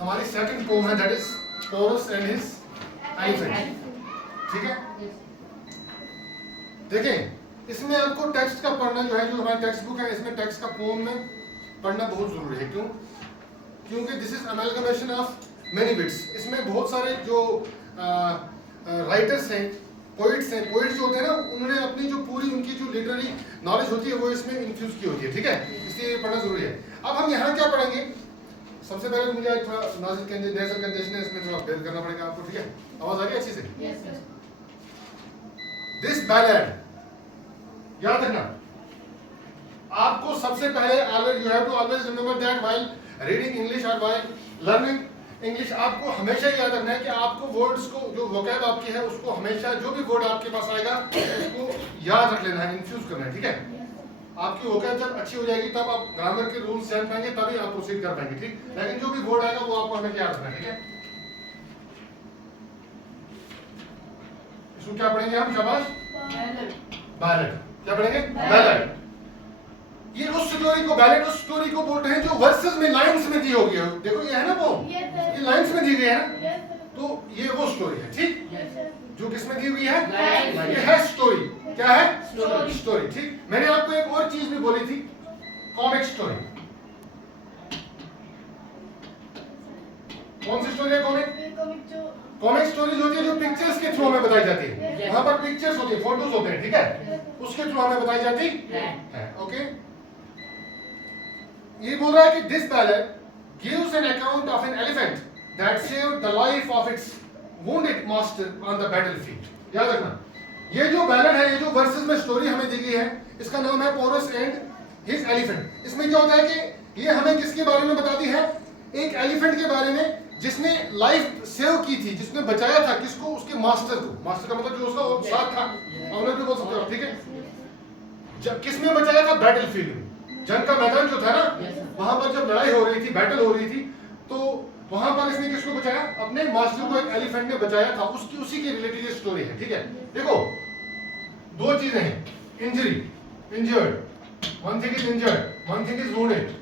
हमारी second poem है, that is Porus and his elephant. ठीक है, देखें इसमें आपको टेक्स्ट का पढ़ना जो है, जो हमारा टेक्स्ट बुक है, इसमें टेक्स्ट का पोम में पढ़ना बहुत जरूरी है। क्यों? क्योंकि this is amalgamation of many bits. इसमें बहुत सारे जो राइटर्स हैं, पोइट्स हैं, पोइट्स जो होते हैं ना, उन्होंने अपनी जो पूरी उनकी जो लिटरेरी नॉलेज होती है वो इसमें इन्फ्यूज की होती है। ठीक है, इसलिए पढ़ना जरूरी है। अब हम यहाँ क्या पढ़ेंगे? सबसे पहले तो मुझे थोड़ा नेजल कंजेशन है, इसमें थोड़ा बेयर करना पड़ेगा आपको। ठीक है, आवाज आ रही है अच्छी से? Yes, sir. दिस बैलेड, याद रखना आपको सबसे पहले, you have to always remember that while reading English और व्हाइल लर्निंग इंग्लिश, आपको हमेशा याद रखना है कि आपको वर्ड्स को, जो वोकैब आपकी है उसको हमेशा, जो भी वर्ड आपके पास आएगा उसको याद रख लेना है, इन्फ्यूज करना है। ठीक है, आपकी वोकैब जब अच्छी हो जाएगी तब आप ग्रामर के रूल्स जान पाएंगे, तभी आप प्रोसीड कर पाएंगे। ठीक, लेकिन जो भी वर्ड आएगा वो आपको हमें याद रखना है। ठीक है, इसको क्या पढ़ेंगे हम? शाबाश, बैलेड। क्या पढ़ेंगे? बैलेड। ये उस स्टोरी को, बैलेड उस स्टोरी को बोलते हैं जो वर्सेस में, लाइंस में दी होगी। देखो ये है ना पोम, ये लाइंस में दी गई है ना, तो ये वो स्टोरी है। ठीक, जो किसमें दी हुई है? ये है स्टोरी। क्या है? स्टोरी। ठीक, मैंने आपको एक और चीज भी बोली थी, कॉमिक स्टोरी। कौन सी स्टोरी है? कॉमिक स्टोरी जो होती है, जो पिक्चर्स के थ्रू हमें बताई जाती है। वहां पर पिक्चर्स होती है, फोटोज होते हैं। ठीक है, उसके थ्रू हमें बताई जाती है। ओके, ये बोल रहा है कि this ballad gives an account of an elephant that saved the life of its wounded master on the battlefield. याद रखना, ये जो बैलेड है, ये जो वर्सेस में स्टोरी हमें दी गई है, इसका नाम है पोरस एंड हिज एलिफेंट। इसमें क्या होता है कि ये हमें किसके बारे में बताती है? एक एलिफेंट के बारे में जिसने लाइफ सेव की थी, जिसने बचाया था किसको? उसके मास्टर को। मास्टर का मतलब जो उसका साथ था, ऑनर भी बोल सकते हो। ठीक है, किसमें बचाया था? बैटलफील्ड में, जंग का मैदान जो था ना, वहां पर जब लड़ाई हो रही थी, बैटल हो रही थी, तो वहां पर इसने किसको बचाया? अपने मास्टर को एक एलिफेंट ने बचाया था। उसकी उसी के रिलेटेड ये स्टोरी है। ठीक है, देखो दो चीजें हैं, injury, injured, one thing is injured, one thing is wounded.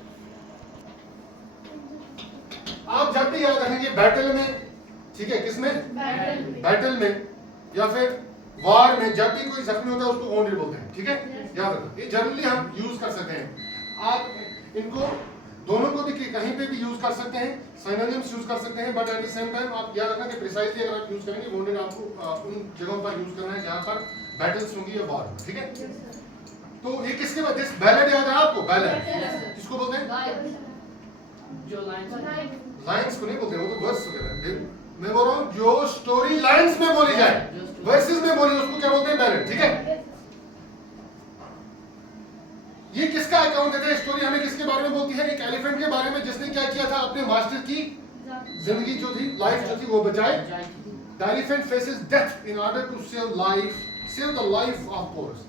आप जब भी याद रखेंगे बैटल में, ठीक है, किसमें? बैटल में या फिर वार में, जब भी कोई जख्मी होता है उसको वुंडेड बोलते हैं। ठीक है, याद रखना, ये जनरली हम यूज कर सकते हैं। आप इनको दोनों को भी कहीं पे भी यूज कर सकते हैं, सिनोनिम्स यूज कर सकते हैं, but at the same time आप याद रखना कि प्रिसाइजली अगर आप यूज करेंगे वुंडेड, आपको उन जगहों पर यूज करना है जहां पर बैटल्स होंगी या वार। ठीक है, तो ये किसके बाद? दिस बैलेड याद है आपको? बैलेड किसको बोलते हैं? जो लाइंस को नहीं बोलते, वो तो वर्स वगैरह। मैं बोल रहा हूँ जो स्टोरी लाइंस में बोली जाए, वर्सेस में बोली, उसको क्या बोलते हैं? बैलेड। ठीक है, ये किसका अकाउंट देता है? स्टोरी हमें किसके बारे में बोलती है? एक एलिफेंट के बारे में जिसने क्या किया था? अपने मास्टर की जिंदगी जो थी, लाइफ जो थी वो बचाए। The elephant faces death in order to save the life of Porus.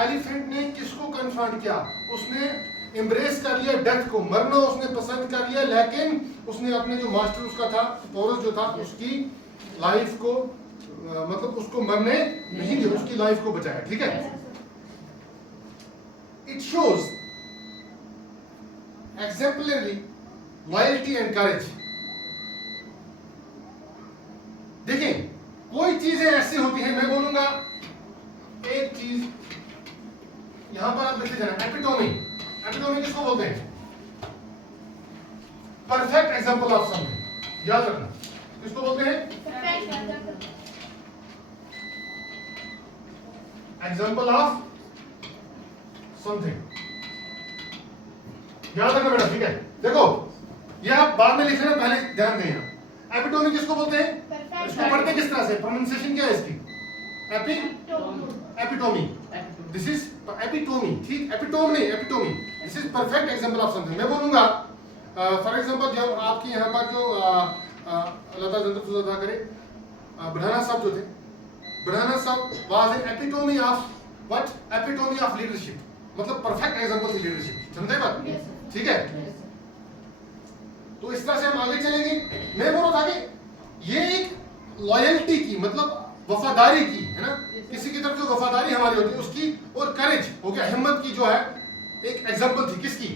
Elephant ने किसको कन्फ्रंट किया? उसने एम्ब्रेस कर लिया डेथ को, मरना उसने पसंद कर लिया, लेकिन उसने अपने जो मास्टर उसका था, पोरस जो था, उसकी लाइफ को मतलब उसको मरने नहीं दिया, उसकी लाइफ को बचाया। ठीक है, it shows exemplary loyalty and courage। देखें, कोई चीजें ऐसी होती हैं, मैं बोलूंगा एक चीज यहां पर आप देखते जाना, एपिटोमी। एपिटोमी किसको बोलते हैं? Perfect example of something. याद रखना, किसको बोलते हैं? Example of something. याद रखना बेटा। ठीक है, देखो ये आप बाद में लिख लेना, पहले ध्यान दें। एपिटोमी किसको बोलते हैं? इसको पढ़ते किस तरह से? प्रोनाउंसिएशन क्या है इसकी? एपिटोमी। This is epitome. ठीक, एपिटोम नहीं, epitome. This is perfect example of something. मैं बोलूंगा फॉर एग्जांपल, जब आपकी यहाँ पर जो अल्लाह ताला जन्नत फुज़ा करे, बुरहाना साहब जो थे, बुरहाना साहब was an epitome of what? Epitome of leadership, मतलब परफेक्ट एग्जांपल थी लीडरशिप। समझे बात? ठीक है, तो इस तरह से हम आगे चलेंगे। मैं बोल रहा था कि ये एक लॉयल्टी की, मतलब वफादारी की, है ना, किसी की तरफ जो वफादारी हमारी होती है उसकी, और करेज हो गया, हिम्मत की, जो है एक एग्जांपल थी। किसकी?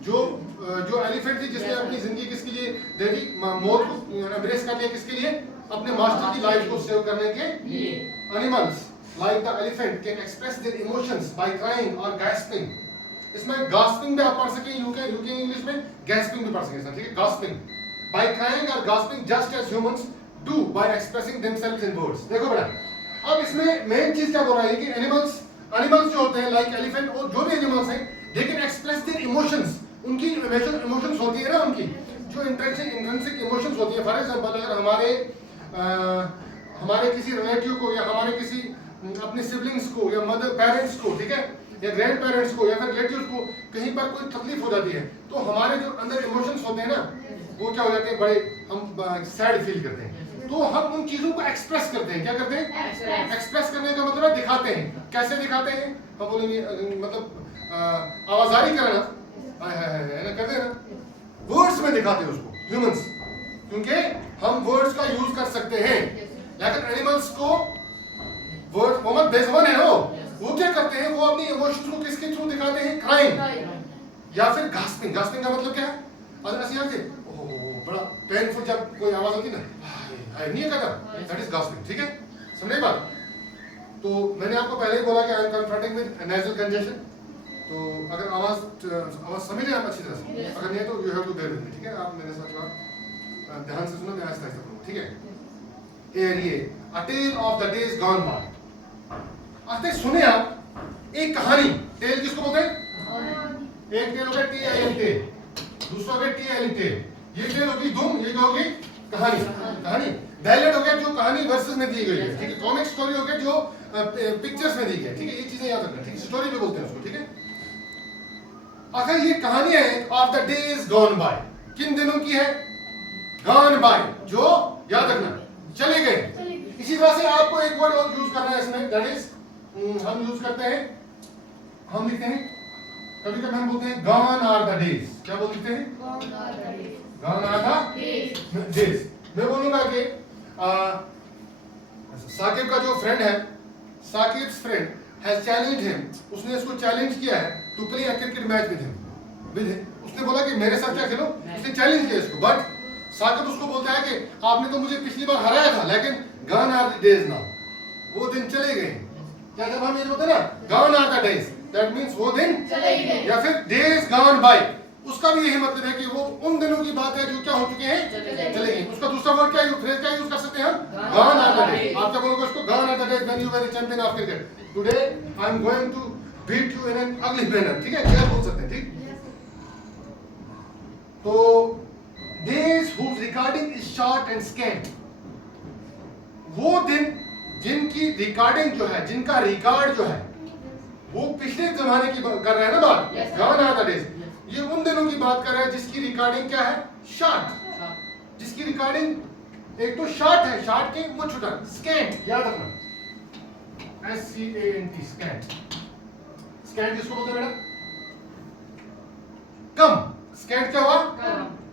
जो एलिफेंट थी जिसने अपनी जिंदगी किसके लिए दे दी, मौत को एम्ब्रेस कर लिया, किसके लिए? अपने मास्टर की लाइफ को सेव करने के लिए। Animals like the elephant can express their emotions by crying और गैस्पिंग। इसमें गास्पिंग भी आप पढ़ सके, यूके इंग्लिश में गैस्पिंग भी पढ़ सके, ठीक है, गास्पिंग बाय क्राइंग और gasping just as humans do by expressing themselves in words. देखो बेटा, अब इसमें मेन चीज क्या बोल रहा है कि एनिमल्स जो होते हैं लाइक एलिफेंट और जो भी एनिमल्स हैं, they can express their emotions. उनकी इमोशंस होती है ना, उनकी जो इंट्रिंसिक इमोशंस होती है। फॉर एग्जांपल अगर हमारे किसी रिलेटिव को या हमारे किसी अपने सिबलिंग्स को या मदर पेरेंट्स को, ठीक है, या ग्रैंड पेरेंट्स को या फिर रिलेटिव्स को कहीं पर कोई तकलीफ हो जाती है, तो हमारे जो अंदर इमोशंस होते हैं ना, वो क्या हो जाते हैं, बड़े हम सैड फील करते हैं। तो हम उन चीजों को एक्सप्रेस करते हैं। क्या करते हैं? एक्सप्रेस करने का मतलब है दिखाते हैं। कैसे दिखाते हैं? हम बोलेंगे मतलब आवाजारी करना, है ना, करते हैं ना, वर्ड्स में दिखाते हैं उसको ह्यूमंस, क्योंकि हम वर्ड्स का यूज कर सकते हैं। लेकिन एनिमल्स को वर्ड मोहम्मद बेजबान है वो क्या करते हैं, वो अपनी इमोशंस को किसके थ्रू दिखाते हैं? क्राइम या फिर गास्पिंग। गास्पिंग का मतलब क्या है? अगर ऐसे यहाँ से बड़ा पेनफुल जब कोई आवाज होती है ना, हाय नहीं कहता, दैट इज गास्पिंग, ठीक है, समझे बात? तो मैंने आपको पहले ही बोला कि I am confronting with nasal congestion. तो अगर आवाज समझ रहे आप अच्छी तरह से, अगर नहीं है तो you have to bear with me, ठीक है, आप मेरे साथ थोड़ा ध्यान से सुनो, मैं आहिस्ता आहिस्ता बोलूंगा, ठीक है। ये a tale of the days gone by. आते सुने आप एक कहानी। टेल किसको बोलते हैं? एक टेल हो गया टी-आई-एल टेल, दूसरा हो गया टी-आई-एल टेल। ये टेल होगी धूम, ये क्या होगी? कहानी। कहानी बैलेट हो गया जो कहानी वर्सेस में दी गई है, ठीक है। कॉमिक स्टोरी हो गया जो पिक्चर्स में दी गई है, ठीक है। ये चीजें याद रखना, ठीक है, स्टोरी भी बोलते हैं उसको, ठीक है। आखिर ये कहानी है of the days gone bye. किन दिनों की है? गॉन बाय, जो याद रखना चले गए। इसी तरह से आपको एक वर्ड और यूज करना है इसमें, दैट इज हम यूज करते हैं, हम लिखते हैं कभी कभी हम बोलते हैं गॉन आर द डेज। क्या बोलते हैं? Gone are the days. मैं बोलूंगा कि साकिब का जो फ्रेंड है, Saqib's friend has challenged him, उसने इसको चैलेंज किया है to play a cricket match with him. उसने बोला कि मेरे साथ क्या खेलो, उसने चैलेंज किया इसको। बट साकिब उसको बोलता है कि आपने तो मुझे पिछली बार हराया था, लेकिन gone are the days now, वो दिन चले गए। क्या जब हम ये बोलते हैं ना gone are the days, that means वो दिन चले गए, या फिर डेज गॉन बाय, उसका भी यही मतलब है कि वो उन दिनों की बात है जो क्या हो चुके हैं, चले गए। उसका दूसरा वर्ड क्या फ्रेज क्या यूज कर सकते हैं हम? Gone are the days. आप क्या बोलोगे उसको? Gone are the days when you were the champion of cricket, today I am going to beat you in an ugly manner, ठीक है, क्या बोल सकते हैं, ठीक। तो days whose recording is short and scant, वो दिन जिनकी रिकॉर्डिंग जो है, जिनका रिकॉर्ड जो है वो पिछले जमाने की कर रहे हैं ना बात, गॉन आर द डेज। ये उन दिनों की बात कर रहा है जिसकी रिकॉर्डिंग क्या है? शॉर्ट। जिसकी रिकॉर्डिंग एक तो शॉर्ट है, शॉर्ट के मुझ छुटा, स्कैंट याद रखना, SCANT, स्कैंट। स्कैंट किसको बोलते हैं बेटा? कम। स्कैंट क्या हुआ?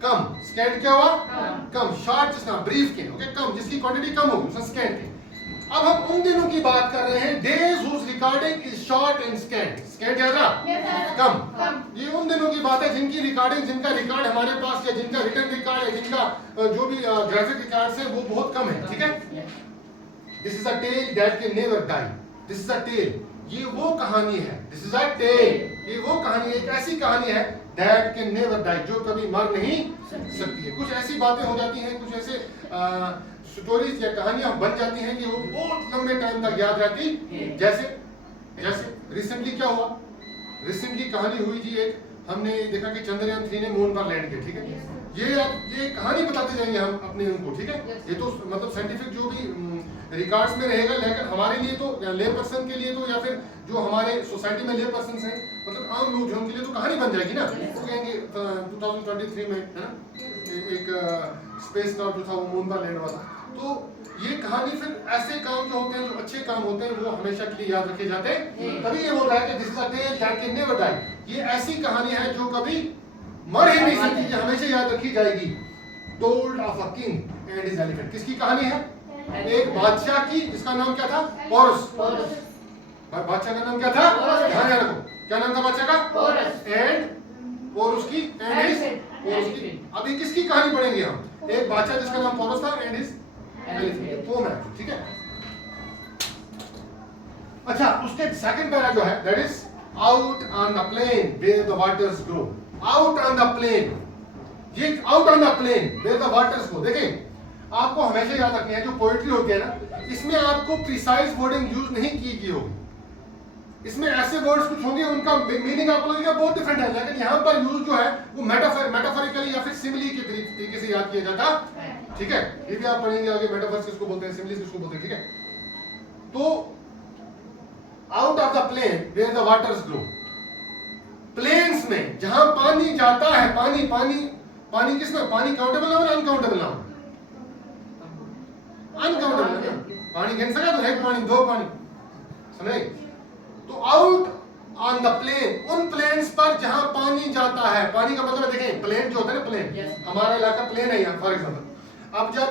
कम। स्कैंट क्या हुआ? कम। शॉर्ट जिसका ब्रीफ के, ओके, कम, जिसकी क्वांटिटी कम होगी, उसका स्कैंट है। अब हम उन दिनों की बात कर रहे हैं, days whose recording is short and scant. Scant याद रहा? कम। ये उन दिनों की बात है जिनकी रिकॉर्डिंग, जिनका रिकॉर्ड हमारे पास, या जिनका रिटन रिकॉर्ड है, जिनका जो भी ग्राफिक रिकॉर्ड्स है वो बहुत कम है, ठीक है। This is a tale that can never die. This is a tale, ये वो कहानी है, दिस इज अ टेल, ये वो कहानी है, एक ऐसी कहानी है दैट कैन नेवर डाई, जो कभी मर नहीं सकती है। कुछ ऐसी बातें हो जाती हैं, कुछ ऐसे स्टोरीज या कहानियां बन जाती हैं कि वो बहुत लंबे टाइम तक याद रहती। जैसे रिसेंटली क्या हुआ, रिसेंटली कहानी हुई जी एक, हमने देखा कि चंद्रयान 3 ने मून पर लैंड किया, ठीक है। ये कहानी बताते जाएंगे हम अपने उनको, ठीक है। ये तो मतलब साइंटिफिक जो भी रिकॉर्ड्स में रहेगा, लेकिन हमारे लिए तो ले पर्सन के लिए तो, या फिर जो हमारे सोसाइटी में ले पर्सन हैं, मतलब आम लोग जो, उनके लिए तो कहानी बन जाएगी ना। वो कहेंगे 2023 में, है ना, एक स्पेस का जो था वो मून पर लैंड हुआ था। तो ये कहानी फिर ऐसे काम जो होते हैं, जो अच्छे काम होते हैं, वो हमेशा के लिए याद रखे जाते हैं। तभी ये बोल रहा है कि this is a tale that can never die. ये ऐसी कहानी है जो कभी मर ही नहीं सकती, कि हमेशा याद रखी जाएगी। Told of a king and his elephant. किसकी कहानी है? एक बादशाह की, जिसका नाम क्या था? पोरस। बादशाह का नाम क्या था? ध्यान रखो, क्या नाम था बादशाह का? पोरस। एंड पोरस की एंड हिज अभी किसकी कहानी पढ़ेंगे हम? एक बादशाह जिसका नाम पोरस था एंड हिज एलिफेंट, पोम है, ठीक है। अच्छा, उसके सेकंड पैरा जो है that is out on the plain where the waters grow. Out on the plain, ये out on the plain where the waters grow. देखें, आपको हमेशा याद रखना है जो पोएट्री होती है ना, इसमें आपको प्रिसाइज वर्डिंग यूज नहीं की गई होगी। इसमें ऐसे वर्ड्स कुछ होंगे उनका मीनिंग आपको लगेगा बहुत डिफरेंट है, लेकिन यहाँ पर यूज जो है वो मेटाफोरिकली या फिर सिमिली के तरीके से याद किया जाता है, ठीक है। ये भी आप पढ़ेंगे आगे, मेटाफर्स किसको बोलते हैं, सिमिलीज किसको बोलते हैं, ठीक है। तो out of the plain where the waters grow, plains में जहां पानी जाता है, पानी पानी पानी किसमें, पानी countable noun uncountable noun? Uncountable ना, पानी गिन सका तो एक पानी दो पानी, समझे? तो आउट ऑन द प्लेन, उन प्लेन्स पर जहां पानी जाता है। पानी का मतलब देखें, प्लेन जो होता है ना, प्लेन हमारा इलाका प्लेन है यहाँ फॉर एग्जांपल। अब जब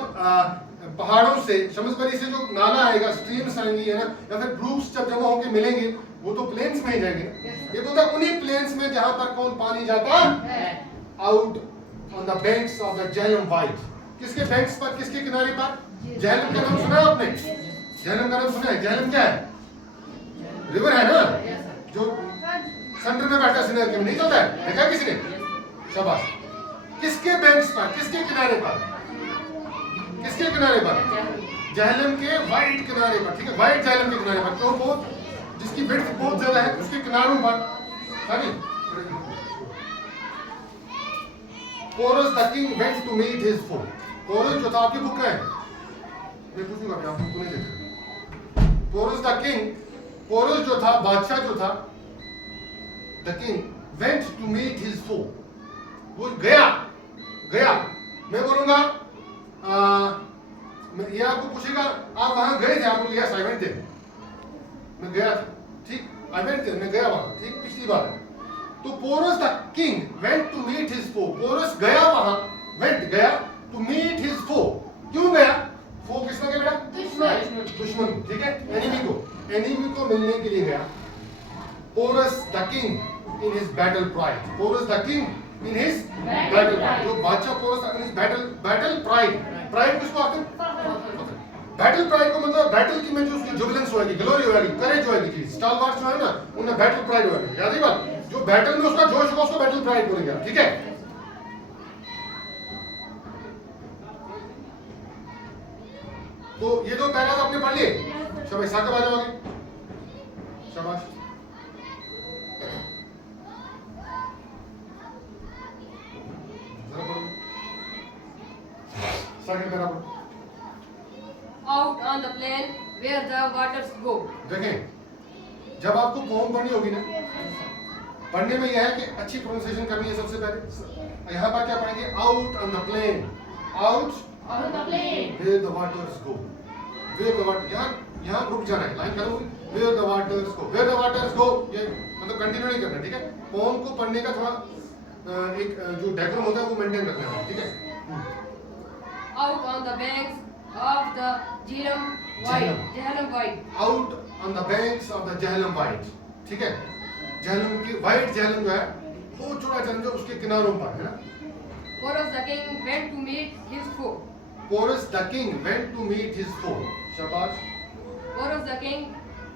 पहाड़ों से शमसबरी से जो नाला आएगा, स्ट्रीम्स आएंगी है ना, या फिर ब्रूक्स जब जमा होकर मिलेंगे वो तो प्लेन्स में ही जाएंगे। ये बोलता है उन्हीं प्लेन्स में जहां पर कौन पानी जाता है, out on the banks of the Jhelum wide. किसके बैंक्स पर, किसके किनारे पर? झेलम का नाम सुना है आपने? झेलम का नाम सुना है? झेलम क्या है? रिवर है ना, जो सेंटर में बैठा सीनियर के में नहीं चलता है, देखा किसी ने? शाबाश। किसके बैंक्स पर, किसके किनारे पर? किसके किनारे पर? झेलम के वाइड किनारे पर, ठीक है, वाइड झेलम के किनारे पर। तो बहुत जिसकी विड्थ बहुत ज्यादा है उसके किनारों पर, सही। Porus the king went to meet his foe. Porus जो था, आपकी बुक है, मैं पूछूंगा क्या, आपको नहीं देखा। पोरस द किंग, पोरस जो था, बादशाह जो था, the king went to meet his foe, वो गया, गया। मैं बोलूंगा ये आपको पूछेगा आप वहां गए थे, आपको लिया असाइनमेंट थे, मैं गया था, ठीक, आई वेंट देयर, मैं गया वहां, ठीक, पिछली बार। तो Porus the king went to meet his foe, Porus गया वहां, वेंट गया टू मीट हिज फो। क्यों गया? फो किसने गया बेटा? दुश्मन, दुश्मन, ठीक है, एनिमी को मिलने के लिए गया। Porus the king in his battle pride, Porus the king in his battle pride, जो बादशाह Porus in his battle pride, pride किसको आते हैं? बैटल प्राइड को मतलब बैटल की में जो उसकी जुबिलेंस होगी, ग्लोरी होगी, करेज होगी, स्टार वार्स जो है ना, उन्हें बैटल प्राइड होगी, याद है बात? जो बैटल में उसका जोश होगा उसको बैटल प्राइड बोलेंगे, ठीक है। तो ये दो पैराज आपने पढ़ लिए, शाबाश, साकब आ जाओगे, शाबाश। जरा पढ़ो सेकंड पैरा पढ़ो। Out on the plain where the waters go. देखें, जब आपको पोम पढ़नी होगी ना, पढ़ने में यह है कि अच्छी प्रोनाउंसिएशन करनी है सबसे पहले। यहाँ पर क्या पढ़ेंगे? Out on the plain, out On the plain where the waters go, where the water, यहाँ रुक जाना है, लाइन खत्म होगी, where the waters go, where the waters go, ये मतलब कंटिन्यू नहीं करना, ठीक है। पोम को पढ़ने का थोड़ा एक जो डेकोरम होता है वो मेंटेन रखना है, ठीक है। out on the banks of the Jhelum wide. Out on the banks of the Jhelum wide, ठीक है। झेलम की वाइड झेलम जो है वो चौड़ा झेलम जो उसके किनारों पर है ना। Porus the king went to meet his foe. Porus the king went to meet his foe, शाबाश। Porus the king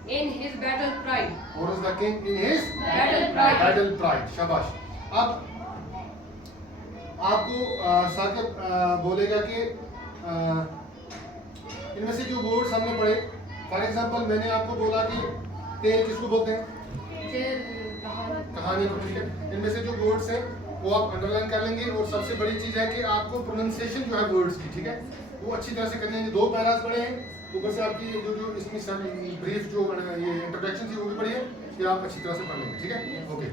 in his battle pride. Porus the king in his Battle pride. Battle pride, शाबाश। अब आपको साकिब बोलेगा कि इनमें से जो वर्ड्स हमने पढ़े, फॉर एग्जांपल मैंने आपको बोला कि टेल किसको बोलते हैं? कहानी को, ठीक है। इनमें से जो वर्ड्स हैं वो आप अंडरलाइन कर लेंगे, और सबसे बड़ी चीज है कि आपको प्रोनाउंसिएशन जो है वर्ड्स की, ठीक है, वो अच्छी तरह से करनी है। दो पैरास पढ़े हैं, ऊपर से आपकी जो इसमें ब्रीफ जो ये इंट्रोडक्शन थी वो भी पढ़ी है, कि आप अच्छी तरह से पढ़ लेंगे, ठीक है, ओके।